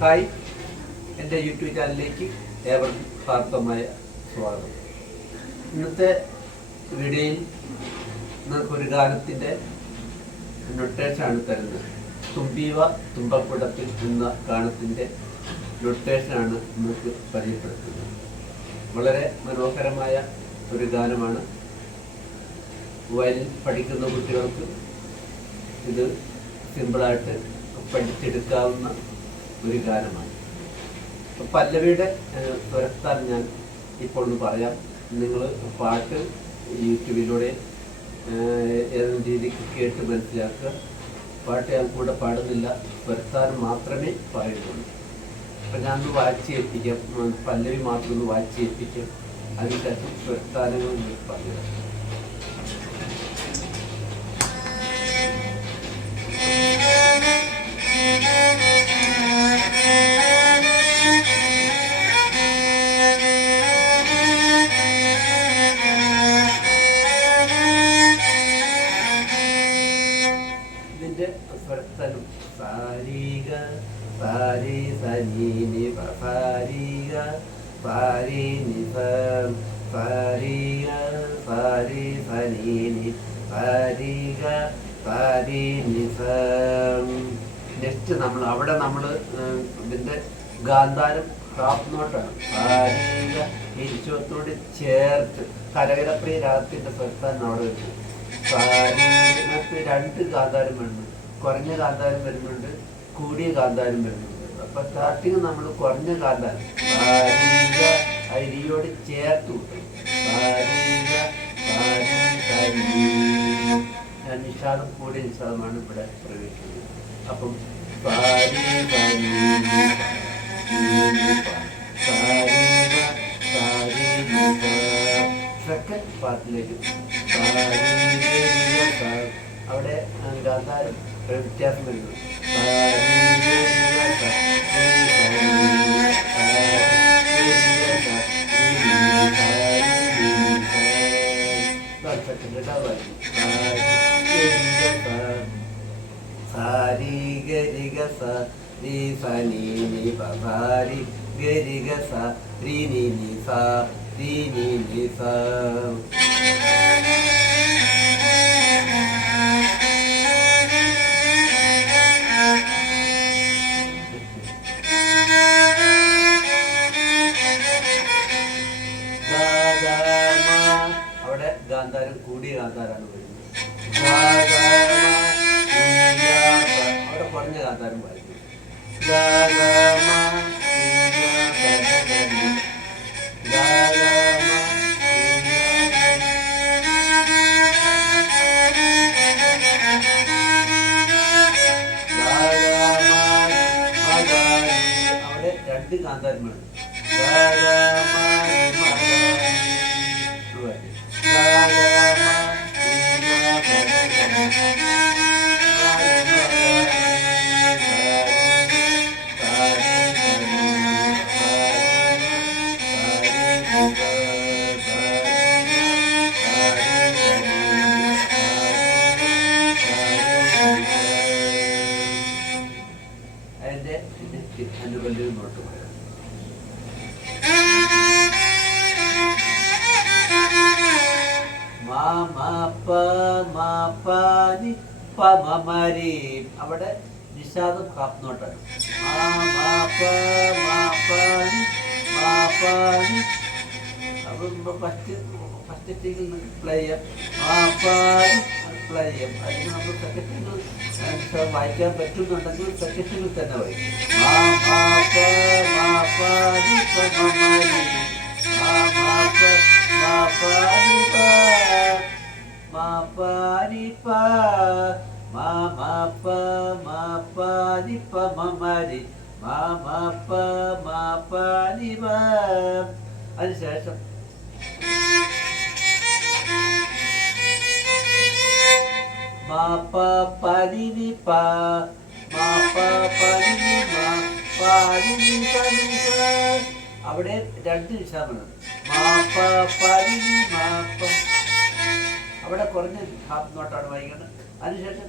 Hi. എന്റെ YouTube ചാനലിലേക്ക് ഏവർക്കും ഹാർദമായ സ്വാഗതം. ഇന്നത്തെ വീഡിയോയിൽ നമുക്കൊരു ഗാനത്തിന്റെ നൊട്ടേഷനാണ് തരുന്നത്. തുമ്പീവ തുമ്പക്കുടത്തിൽ എന്ന ഗാനത്തിന്റെ നൊട്ടേഷനാണ് നമുക്ക് പരിചയപ്പെടുത്തുന്നത്. വളരെ മനോഹരമായ ഒരു ഗാനമാണ്. വയലിൽ പഠിക്കുന്ന കുട്ടികൾക്ക് ഇത് സിമ്പിളായിട്ട് പഠിച്ചെടുക്കാവുന്ന ഒരു ഗാനമാണ്. പല്ലവിയുടെ ഏഹ്, ഞാൻ ഇപ്പോൾ ഒന്ന് പറയാം. നിങ്ങൾ പാട്ട് യൂട്യൂബിലൂടെ ഏതെങ്കിലും രീതിക്ക് കേട്ട് മനസ്സിലാക്കുക. പാട്ട് ഞാൻ കൂടെ പാടുന്നില്ല. തുരത്താൻ മാത്രമേ പറയുന്നുള്ളൂ അപ്പം ഞാനൊന്ന് വായിച്ച് ഏൽപ്പിക്കാം. പല്ലവി മാത്രം ഒന്ന് വായിച്ച് ഏൽപ്പിക്കാം. അതിനുശേഷം നിങ്ങൾക്ക് പറഞ്ഞു ഇതിന്റെ സ്വരത്തനും സാരീക സാരി സനീനി നിപ സാരീക സാരി നിപ സാരീക സാരി സനീനി സാരീക സാരി നിസ നെക്സ്റ്റ് നമ്മൾ അവിടെ നമ്മൾ ഇതിന്റെ ഗാന്ധാരം ഹാഫ് നോട്ടാണ് സാരീക ഇരിച്ചോത്തോട് ചേർത്ത് കരകരപ്പ് രാഗത്തിന്റെ സ്വരത്താണ് അവിടെ വരുന്നത്. രണ്ട് കാന്താരം വരുന്നുണ്ട്. കുറഞ്ഞ കാന്താരം വരുന്നുണ്ട് കൂടിയ കാന്താരം വരുന്നുണ്ട്. അപ്പൊ സ്റ്റാർട്ടിങ് നമ്മൾ കുറഞ്ഞ കാന്താരം അരിയോട് ചേർത്ത്. സാരി സരി ഞാൻ നിഷാദം കൂടിയ നിഷാദമാണ് ഇവിടെ പ്രവേശിക്കുന്നത്. അപ്പം സാരി സരി സാരീക സാരി സെക്കൻഡ് പാർട്ടിലേക്ക് അവിടെ ഗാന്ധാരം. ഒരു വ്യത്യാസം വരുന്നു സാരി ഗരിക സ രി സ നി നി സ സ ഗാഗമ. അവിടെ ഗാന്ധാരം കൂടിയ ഗാന്ധാരാണ് വരുന്നത് അവിടെ കുറഞ്ഞ ഗാന്ധാരം വായിക്കും അവിടെ രണ്ട് ഗാന്ധാരമാണ് ഗാഗമ, മഗാരി. മാപ്പാനി പമരി അവിടെ നിഷാദം ഹാഫ് നോട്ടാണ് നമ്മൾ വായിക്കാൻ പറ്റുന്നുണ്ടെങ്കിൽ സെക്കൻഡിൽ തന്നെ പമരി മമരി. പ അതിനുശേഷം പനിനി പനിനി അവിടെ രണ്ട് നിശാമാണ് അവിടെ കുറഞ്ഞ ഹാഫ് നോട്ടാണ് വായിക്കുന്നത് അതിനുശേഷം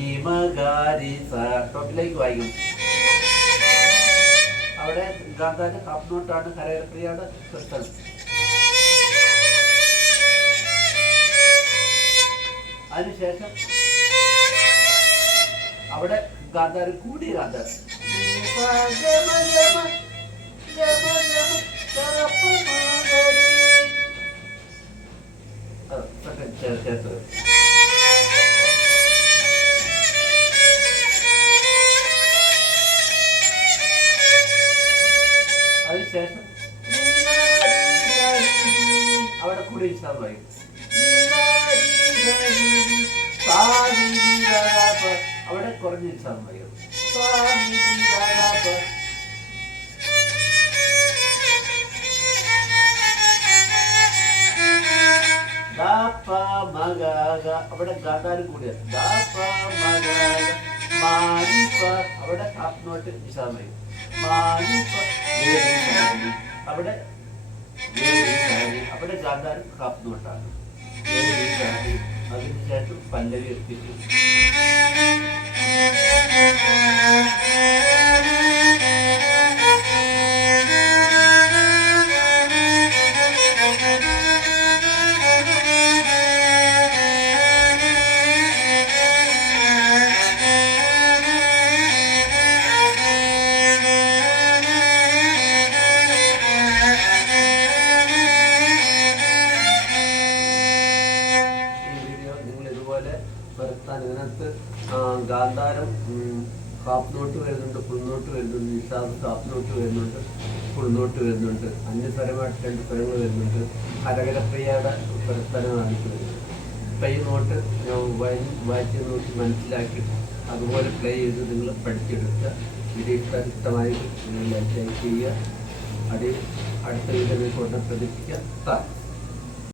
രീമകാരി സ. ടോപ്പിലേക്ക് വായിക്കും. അവിടെ ഗാന്ധാര് കപ്നോട്ടാണ് കരകരപ്രിയാണ് കൃഷ്ണൻ അതിനുശേഷം അവിടെ ഗാന്ധാര് കൂടി ഗാന്ധാര്. ചേർത്ത് അവിടെ സമയം അവിടെ ഗാന്ധാരും കൂടിയാണ് അവിടെ ഹാഫ് വിശാമയും അവിടെ. അവിടെ ഗാന്ധാരം ഹാഫ് നോട്ടാണ് വേരി സാരി. അതിനുശേഷം പല്ലവി എത്തിച്ചു വരുത്താൻ. ഇതിനകത്ത് ഗാന്ധാരം ഹാഫ് നോട്ട് വരുന്നുണ്ട് ഫുൾ നോട്ട് വരുന്നുണ്ട് നിഷാദ് ഹാഫ് നോട്ട് വരുന്നുണ്ട് ഫുൾ നോട്ട് വരുന്നുണ്ട് അന്യസ്വരമായിട്ട് രണ്ട് സ്വരങ്ങൾ വരുന്നുണ്ട്. കരകരപ്രിയയുടെ സ്വരസ്ഥലമാണ് ഇത് വരുന്നത് അപ്പം ഈ നോട്ട് വായിച്ച് നോക്കി മനസ്സിലാക്കി അതുപോലെ പ്ലേ ചെയ്ത് നിങ്ങൾ പഠിച്ചെടുക്കുക. ഇഷ്ട ഇഷ്ടമായി ലൈക്ക് ചെയ്യുക. അടി അടുത്ത വീട്ടിൽ കൊണ്ട് പ്രതീക്ഷിക്കുക